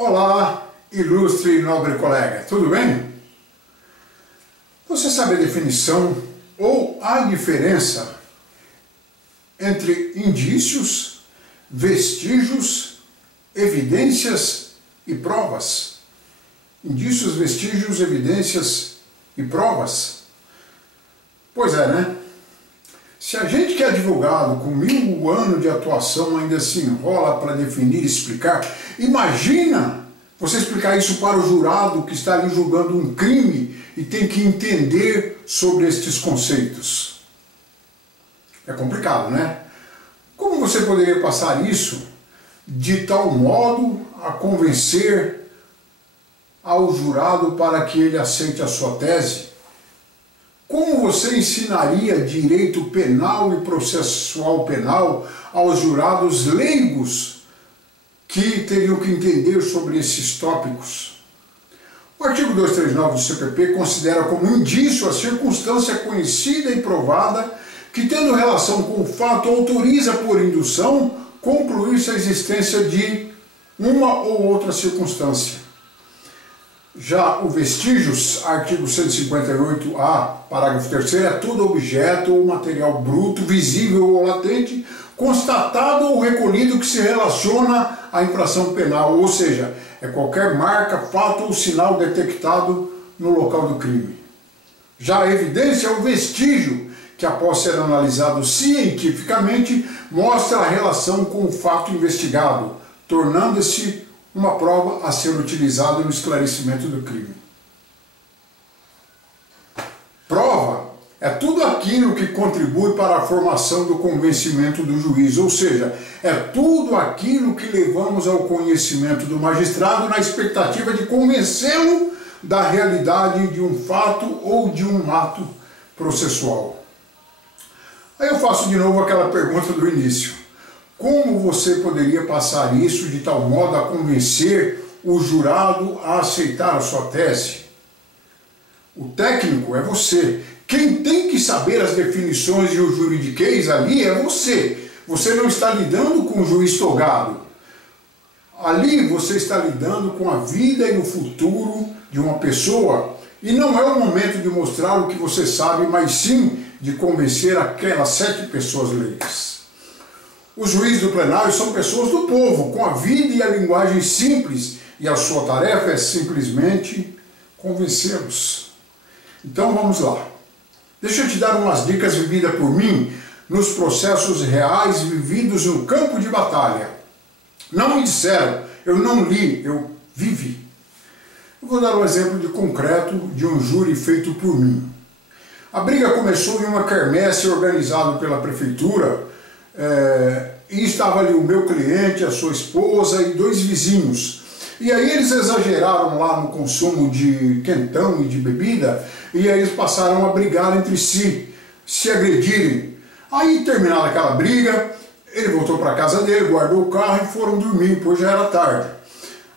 Olá, ilustre e nobre colega, tudo bem? Você sabe a definição ou a diferença entre indícios, vestígios, evidências e provas? Indícios, vestígios, evidências e provas? Pois é, né? Se a gente que é advogado com 1000 anos de atuação ainda se enrola para definir e explicar, imagina você explicar isso para o jurado que está ali julgando um crime e tem que entender sobre estes conceitos. É complicado, né? Como você poderia passar isso de tal modo a convencer ao jurado para que ele aceite a sua tese? Como você ensinaria direito penal e processual penal aos jurados leigos que teriam que entender sobre esses tópicos? O artigo 239 do CPP considera como indício a circunstância conhecida e provada que, tendo relação com o fato, autoriza por indução concluir-se a existência de uma ou outra circunstância. Já o vestígios, artigo 158-A, parágrafo 3º, é todo objeto ou material bruto, visível ou latente, constatado ou recolhido que se relaciona à infração penal, ou seja, é qualquer marca, fato ou sinal detectado no local do crime. Já a evidência é o vestígio que, após ser analisado cientificamente, mostra a relação com o fato investigado, tornando-se uma prova a ser utilizada no esclarecimento do crime. Prova é tudo aquilo que contribui para a formação do convencimento do juiz, ou seja, é tudo aquilo que levamos ao conhecimento do magistrado na expectativa de convencê-lo da realidade de um fato ou de um ato processual. Aí eu faço de novo aquela pergunta do início. Como você poderia passar isso de tal modo a convencer o jurado a aceitar a sua tese? O técnico é você. Quem tem que saber as definições e o juridiquês ali é você. Você não está lidando com o juiz togado. Ali você está lidando com a vida e o futuro de uma pessoa. E não é o momento de mostrar o que você sabe, mas sim de convencer aquelas 7 pessoas leigas. Os juízes do plenário são pessoas do povo, com a vida e a linguagem simples, e a sua tarefa é simplesmente convencê-los. Então vamos lá. Deixa eu te dar umas dicas vividas por mim nos processos reais vividos no campo de batalha. Não me disseram, eu não li, eu vivi. Eu vou dar um exemplo de concreto de um júri feito por mim. A briga começou em uma quermesse organizada pela prefeitura, e estava ali o meu cliente, a sua esposa e 2 vizinhos. E aí eles exageraram lá no consumo de quentão e de bebida, e aí eles passaram a brigar entre si, se agredirem. Aí, terminada aquela briga, ele voltou para a casa dele, guardou o carro e foram dormir, pois já era tarde.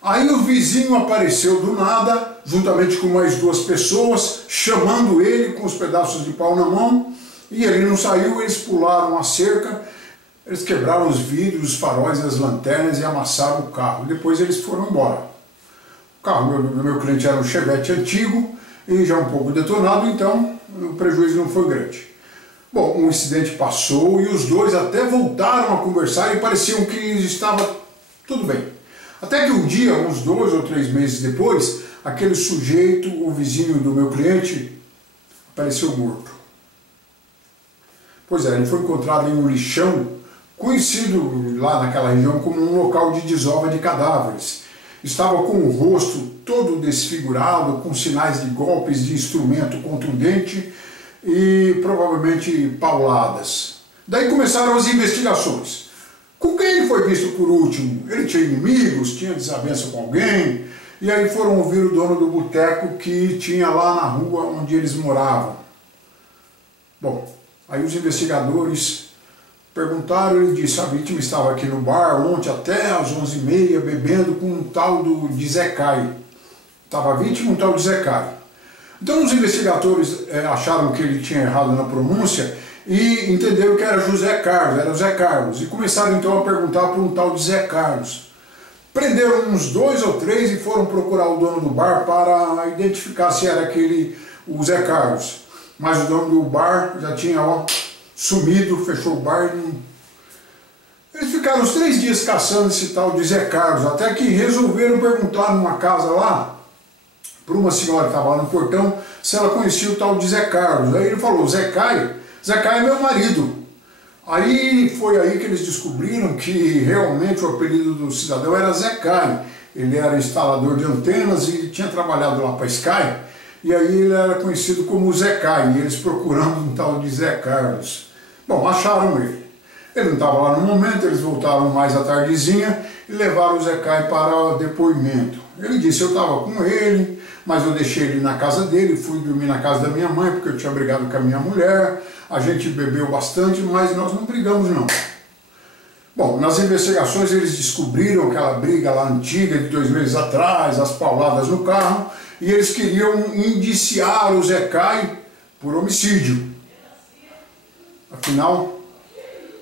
Aí o vizinho apareceu do nada, juntamente com mais 2 pessoas, chamando ele com os pedaços de pau na mão, e ele não saiu, eles pularam a cerca. Eles quebraram os vidros, os faróis e as lanternas e amassaram o carro. Depois eles foram embora. O carro do meu cliente era um Chevette antigo e já um pouco detonado, então o prejuízo não foi grande. Bom, o incidente passou e os 2 até voltaram a conversar e pareciam que estava tudo bem. Até que um dia, uns 2 ou 3 meses depois, aquele sujeito, o vizinho do meu cliente, apareceu morto. Pois é, ele foi encontrado em um lixão, conhecido lá naquela região como um local de desova de cadáveres. Estava com o rosto todo desfigurado, com sinais de golpes de instrumento contundente e provavelmente pauladas. Daí começaram as investigações. Com quem ele foi visto por último? Ele tinha inimigos, tinha desavença com alguém, e aí foram ouvir o dono do boteco que tinha lá na rua onde eles moravam. Bom, aí os investigadores perguntaram, ele disse, a vítima estava aqui no bar ontem até às 11h30 bebendo com um tal de Zé Caio. Estava a vítima um tal de Zé Caio. Então os investigadores acharam que ele tinha errado na pronúncia e entenderam que era José Carlos, era o Zé Carlos. E começaram então a perguntar por um tal de Zé Carlos. Prenderam uns 2 ou 3 e foram procurar o dono do bar para identificar se era o Zé Carlos. Mas o dono do bar já tinha sumido, fechou o bar e não... Eles ficaram uns 3 dias caçando esse tal de Zé Carlos, até que resolveram perguntar numa casa lá, para uma senhora que estava lá no portão, se ela conhecia o tal de Zé Carlos. Aí ele falou, Zé Caio é meu marido. Aí foi aí que eles descobriram que realmente o apelido do cidadão era Zé Caio. Ele era instalador de antenas e tinha trabalhado lá para a Sky, e aí ele era conhecido como Zé Caio, e eles procurando um tal de Zé Carlos. Bom, acharam ele. Ele não estava lá no momento, eles voltaram mais à tardezinha e levaram o Zé Caio para depoimento. Ele disse, eu estava com ele, mas eu deixei ele na casa dele, fui dormir na casa da minha mãe, porque eu tinha brigado com a minha mulher, a gente bebeu bastante, mas nós não brigamos não. Bom, nas investigações eles descobriram aquela briga lá antiga de 2 meses atrás, as pauladas no carro, e eles queriam indiciar o Zé Caio por homicídio. Afinal,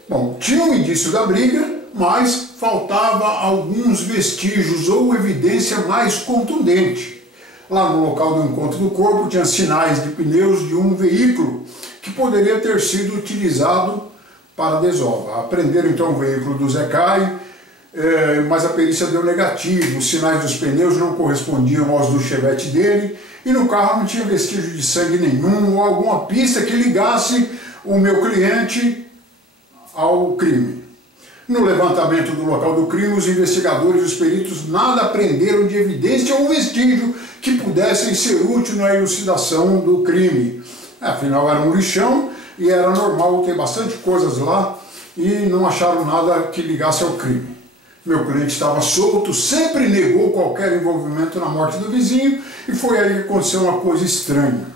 bom, tinha um indício da briga, mas faltava alguns vestígios ou evidência mais contundente. Lá no local do encontro do corpo tinha sinais de pneus de um veículo que poderia ter sido utilizado para a desova. Apreenderam então o veículo do Zé Caio, mas a perícia deu negativo. Os sinais dos pneus não correspondiam aos do Chevette dele e no carro não tinha vestígio de sangue nenhum ou alguma pista que ligasse o meu cliente ao crime. No levantamento do local do crime, os investigadores e os peritos nada apreenderam de evidência ou vestígio que pudessem ser útil na elucidação do crime. Afinal, era um lixão e era normal ter bastante coisas lá e não acharam nada que ligasse ao crime. Meu cliente estava solto, sempre negou qualquer envolvimento na morte do vizinho e foi aí que aconteceu uma coisa estranha.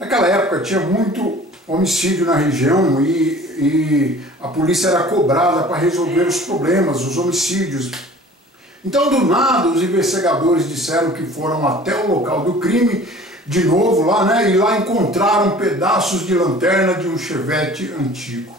Naquela época tinha muito homicídio na região e a polícia era cobrada para resolver os problemas, os homicídios. Então, do nada, os investigadores disseram que foram até o local do crime, de novo lá, né? E lá encontraram pedaços de lanterna de um Chevette antigo.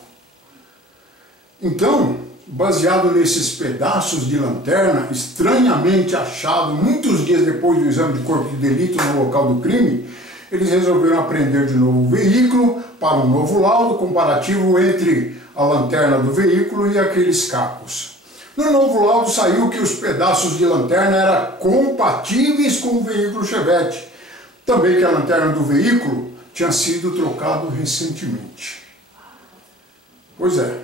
Então, baseado nesses pedaços de lanterna, estranhamente achado muitos dias depois do exame de corpo de delito no local do crime, eles resolveram apreender de novo o veículo para um novo laudo comparativo entre a lanterna do veículo e aqueles cacos. No novo laudo saiu que os pedaços de lanterna eram compatíveis com o veículo Chevette. Também que a lanterna do veículo tinha sido trocado recentemente. Pois é,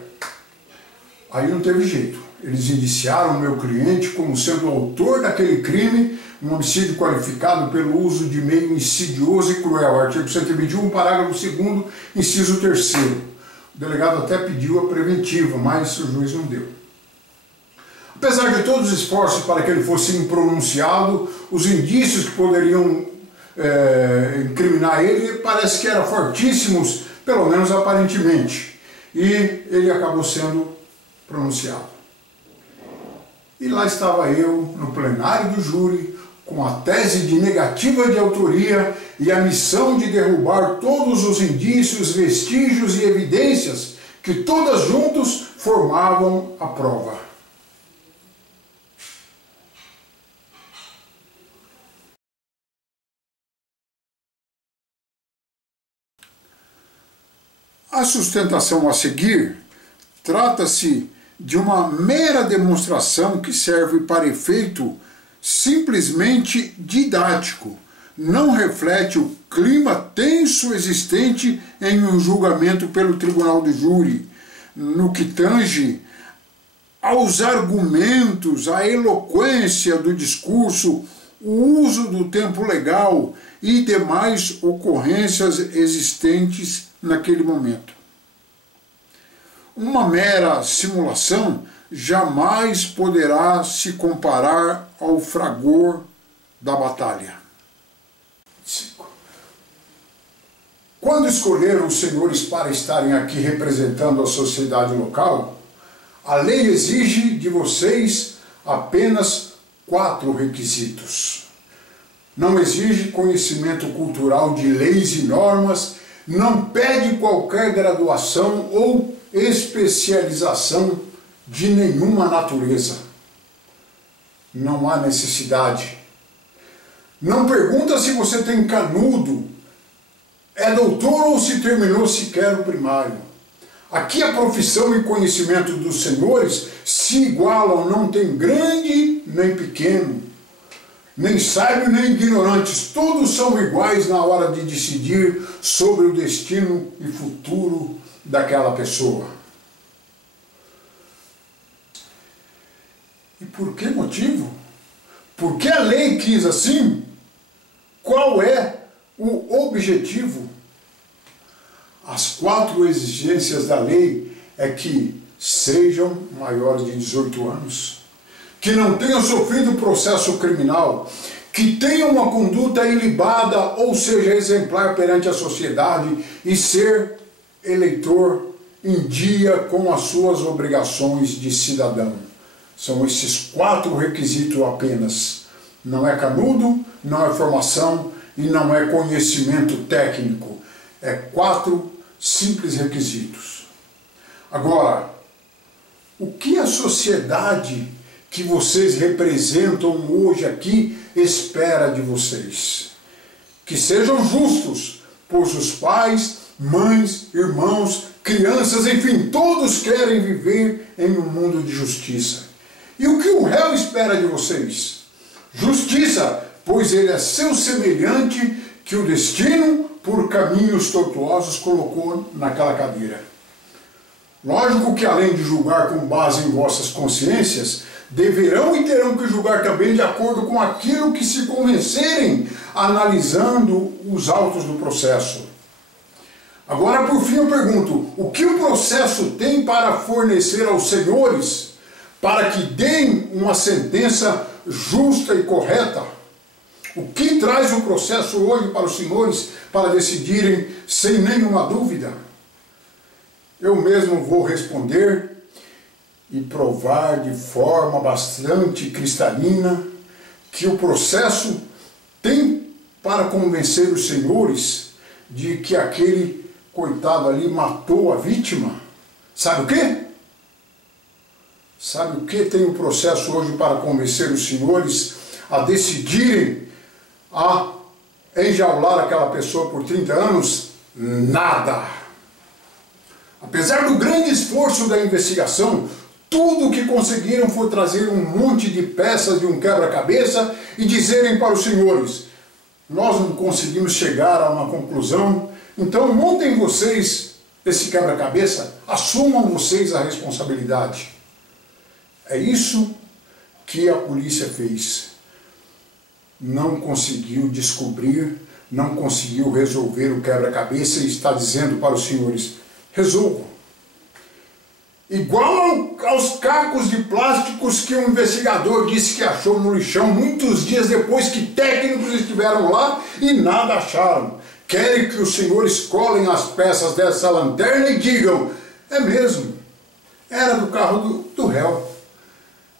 aí não teve jeito. Eles indiciaram o meu cliente como sendo o autor daquele crime, um homicídio qualificado pelo uso de meio insidioso e cruel, artigo 121, parágrafo 2º, inciso 3º. O delegado até pediu a preventiva, mas o juiz não deu. Apesar de todos os esforços para que ele fosse impronunciado, os indícios que poderiam incriminar ele parece que eram fortíssimos, pelo menos aparentemente, e ele acabou sendo pronunciado. E lá estava eu, no plenário do júri, com a tese de negativa de autoria e a missão de derrubar todos os indícios, vestígios e evidências que todas juntos formavam a prova. A sustentação a seguir trata-se de uma mera demonstração que serve para efeito simplesmente didático, não reflete o clima tenso existente em um julgamento pelo tribunal do júri, no que tange aos argumentos, à eloquência do discurso, o uso do tempo legal e demais ocorrências existentes naquele momento. Uma mera simulação jamais poderá se comparar ao fragor da batalha. 5. Quando escolheram os senhores para estarem aqui representando a sociedade local, a lei exige de vocês apenas 4 requisitos. Não exige conhecimento cultural de leis e normas, não pede qualquer graduação ou especialização de nenhuma natureza. não há necessidade. Não pergunta se você tem canudo, é doutor ou se terminou sequer o primário. Aqui a profissão e conhecimento dos senhores se igualam, não tem grande nem pequeno, nem sábio nem ignorantes, todos são iguais na hora de decidir sobre o destino e futuro daquela pessoa. E por que motivo? Por que a lei quis assim? Qual é o objetivo? As 4 exigências da lei é que sejam maiores de 18 anos, que não tenham sofrido processo criminal, que tenham uma conduta ilibada, ou seja, exemplar perante a sociedade, e ser eleitor em dia com as suas obrigações de cidadão. São esses 4 requisitos apenas. Não é canudo, não é formação e não é conhecimento técnico. É 4 simples requisitos. Agora, o que a sociedade que vocês representam hoje aqui espera de vocês? Que sejam justos, pois os pais, mães, irmãos, crianças, enfim, todos querem viver em um mundo de justiça. E o que o réu espera de vocês? Justiça, pois ele é seu semelhante que o destino, por caminhos tortuosos, colocou naquela cadeira. Lógico que além de julgar com base em vossas consciências, deverão e terão que julgar também de acordo com aquilo que se convencerem, analisando os autos do processo. Agora, por fim, eu pergunto, o que o processo tem para fornecer aos senhores para que deem uma sentença justa e correta? O que traz o processo hoje para os senhores para decidirem sem nenhuma dúvida? Eu mesmo vou responder e provar de forma bastante cristalina que o processo tem para convencer os senhores de que aquele coitado ali matou a vítima. Sabe o quê? Sabe o que tem o processo hoje para convencer os senhores a decidirem a enjaular aquela pessoa por 30 anos? Nada. Apesar do grande esforço da investigação, tudo o que conseguiram foi trazer um monte de peças de um quebra-cabeça e dizerem para os senhores: nós não conseguimos chegar a uma conclusão, então montem vocês esse quebra-cabeça, assumam vocês a responsabilidade. É isso que a polícia fez. Não conseguiu descobrir, não conseguiu resolver o quebra-cabeça e está dizendo para os senhores: resolvam. Igual aos cacos de plásticos que um investigador disse que achou no lixão muitos dias depois que técnicos estiveram lá e nada acharam. Querem que os senhores colhem as peças dessa lanterna e digam: é mesmo, era do carro do réu.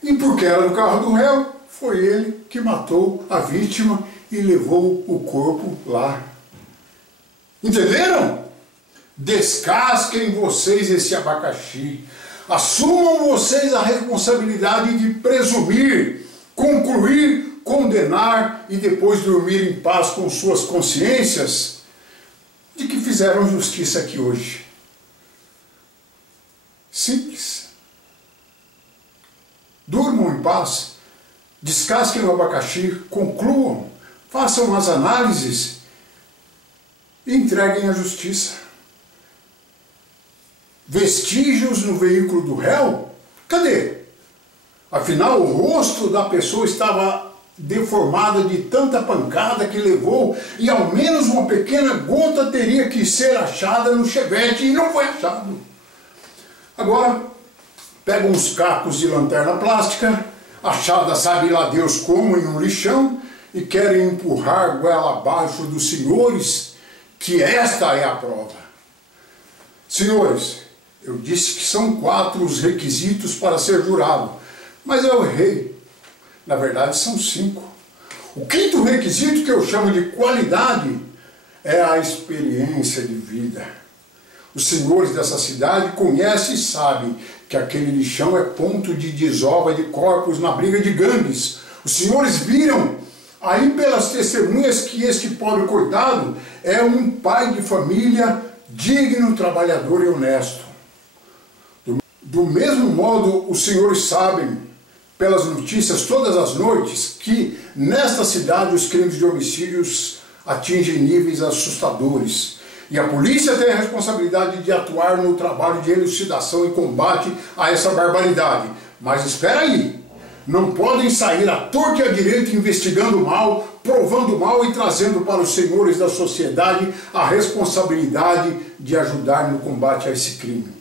E porque era do carro do réu, foi ele que matou a vítima e levou o corpo lá. Entenderam? Descasquem vocês esse abacaxi. Assumam vocês a responsabilidade de presumir, concluir, condenar e depois dormir em paz com suas consciências de que fizeram justiça aqui hoje. Simples. Durmam em paz, descasquem o abacaxi, concluam, façam as análises e entreguem a justiça. Vestígios no veículo do réu? Cadê? Afinal, o rosto da pessoa estava deformado de tanta pancada que levou e ao menos uma pequena gota teria que ser achada no chevette e não foi achado. Agora, pegam uns cacos de lanterna plástica, achada sabe lá Deus como em um lixão, e querem empurrar goela abaixo dos senhores que esta é a prova. Senhores, eu disse que são 4 os requisitos para ser jurado, mas eu errei. Na verdade são 5. O 5º requisito, que eu chamo de qualidade, é a experiência de vida. Os senhores dessa cidade conhecem e sabem que aquele lixão é ponto de desova de corpos na briga de gangues, Os senhores viram aí pelas testemunhas que este pobre coitado é um pai de família digno, trabalhador e honesto. Do mesmo modo, os senhores sabem, pelas notícias todas as noites, que nesta cidade os crimes de homicídios atingem níveis assustadores. E a polícia tem a responsabilidade de atuar no trabalho de elucidação e combate a essa barbaridade. Mas espera aí, não podem sair à torta e à direita investigando o mal, provando o mal e trazendo para os senhores da sociedade a responsabilidade de ajudar no combate a esse crime.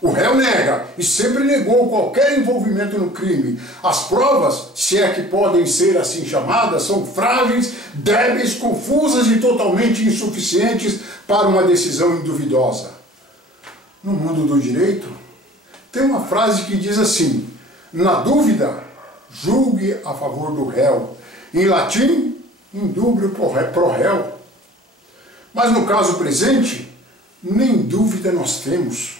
O réu nega e sempre negou qualquer envolvimento no crime. As provas, se é que podem ser assim chamadas, são frágeis, débeis, confusas e totalmente insuficientes para uma decisão duvidosa. No mundo do direito, tem uma frase que diz assim: na dúvida, julgue a favor do réu. Em latim, in dubio pro réu. Mas no caso presente, nem dúvida nós temos.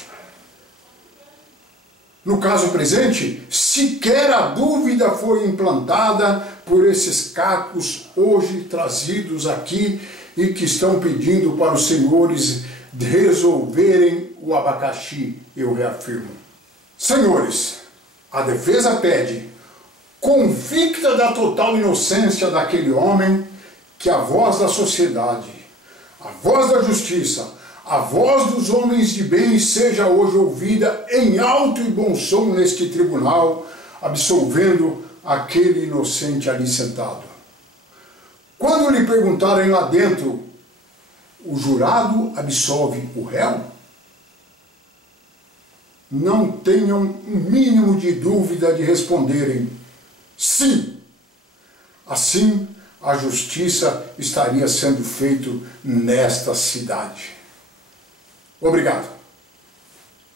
No caso presente, sequer a dúvida foi implantada por esses cacos hoje trazidos aqui e que estão pedindo para os senhores resolverem o abacaxi, eu reafirmo. Senhores, a defesa pede, convicta da total inocência daquele homem, que a voz da sociedade, a voz da justiça, a voz dos homens de bem seja hoje ouvida em alto e bom som neste tribunal, absolvendo aquele inocente ali sentado. Quando lhe perguntarem lá dentro, o jurado absolve o réu? Não tenham um mínimo de dúvida de responderem sim. Assim, a justiça estaria sendo feita nesta cidade. Obrigado.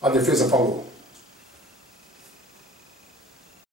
A defesa falou.